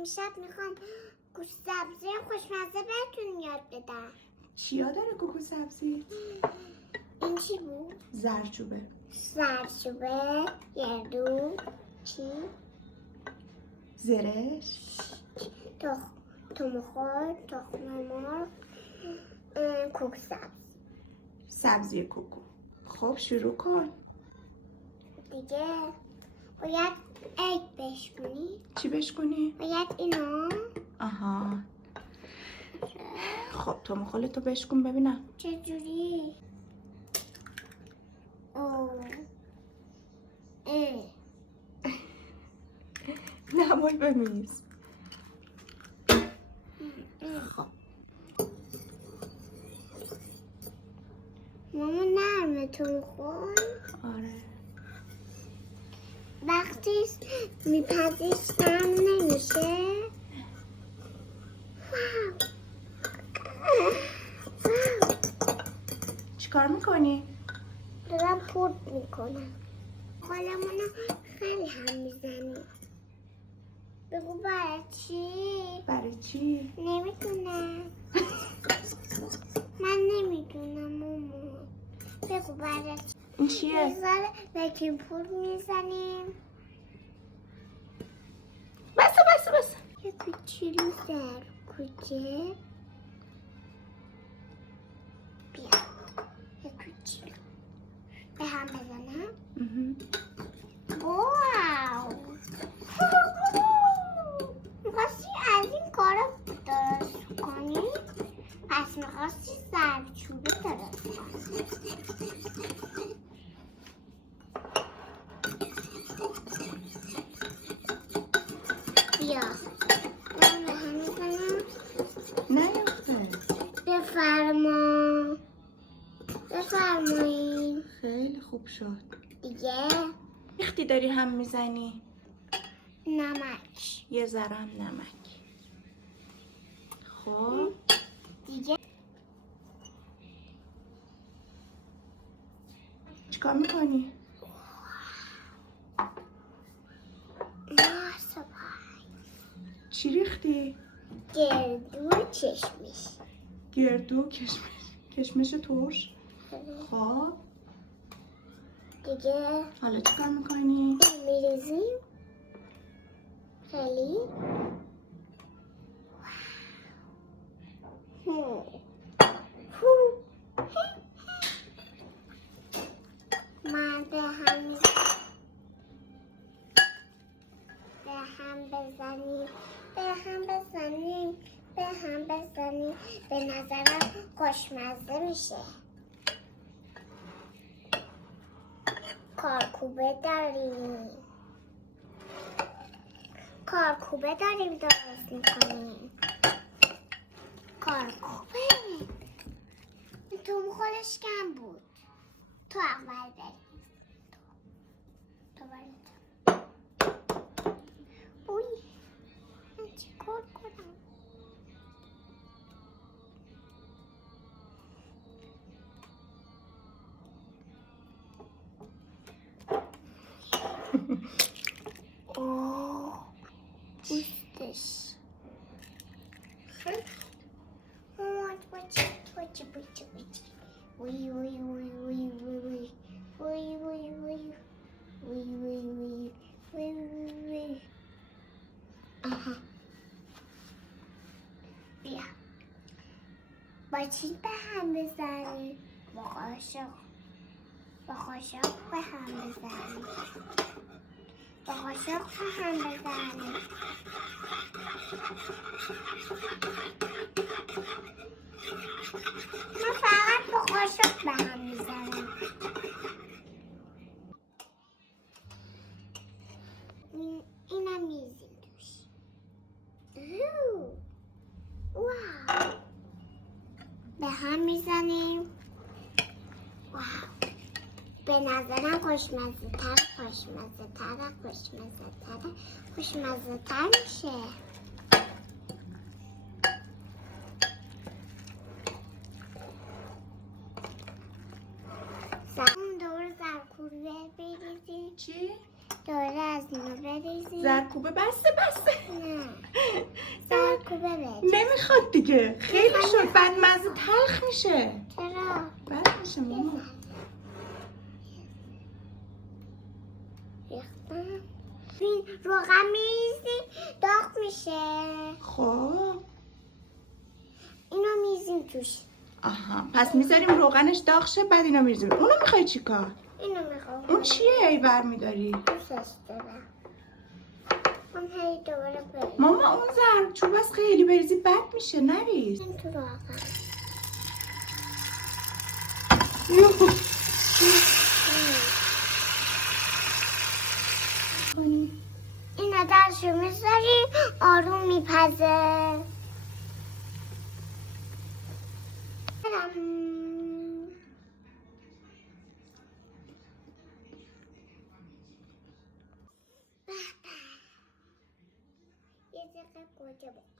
امشب میخوام کوکوسبزی خوشمزه بهتون یاد بدم. چیا داره کوکوسبزی؟ این چی بود؟ زردچوبه. زردچوبه، گندوم، چی؟ زرش، تخم خرد، تخم مرغ، کوکوسبزی. سبزی کوکو. خب شروع کن. دیگه باید ایگ بشکنی. چی بشکنی؟ باید اینو. آها. خب تو مخالتو بشکن ببینم. چجوری؟ نمای بمیز. خب ماما نرمه تو خون. آره. وقتی میپزیستم نمیشه. چیکار میکنی؟ دارم پورت میکنم. خالمونو خیلی هم میزنی. بگو برای چی؟ برای چی؟ نمیدونم. من نمیدونم ماما. بگو برای چی؟ این چیه؟ میذاره بکینگ پودر میزنیم. بس. یه کوچولو در کوچه. بیا یه کوچولو به هم بزنم. واو میخواستی از این کارا درست کنی؟ پس میخواستی زردچوبه درست کنی. بیا من به هم میزنم. نیافته. بفرمایید. خیلی خوب شد. دیگه ریختی داری هم میزنی. نمک. یه ذرم نمک. خب دیگه چیکار میکنی؟ چی ریختی؟ گردو چشمش. گردو کشمش ترش. خب دیگه حالا چیکار میکنی؟ میریزیم. خیلی من به هم بزنیم به نظرم خوشمزه میشه. کارکوبه داریم درست میکنیم. کارکوبه تو خودش کم بود. تو اول بریم. تو بریم. اوی من چی کار کنم؟ اوه پوستش. مامان توچه وی آها بیا با چی به هم بزنیم؟ با قاشق به هم بزنیم. من فقط با قاشق به هم میزنم. اینم میزیم توش. واو به هم میزنیم. واو به نظرم خوشمزه تر میشه. دور زرکوبه بریزی. چی؟ دوره از اینو بریزی. زرکوبه بسته. نه نمیخواد دیگه. خیلی شد. بعد مزه تلخ میشه. چرا؟ بد میشه ماما. ریختم. این روغن میریزیم داغ میشه. خب اینو میریزیم توش. آها، پس میذاریم روغنش داغ شه بعد اینو میریزیم. اونو میخوای چیکار؟ اینو میخوام. اون چیه ای برمیداری؟ دوستش دارم. من هی دوباره بریزم. ماما اون زردچوبه است، خیلی بریزی بد میشه، نریز. این تو روغن. یوهو. اینو درشو میذاریم آروم میپزه. یه دقیقه گوجه بخور.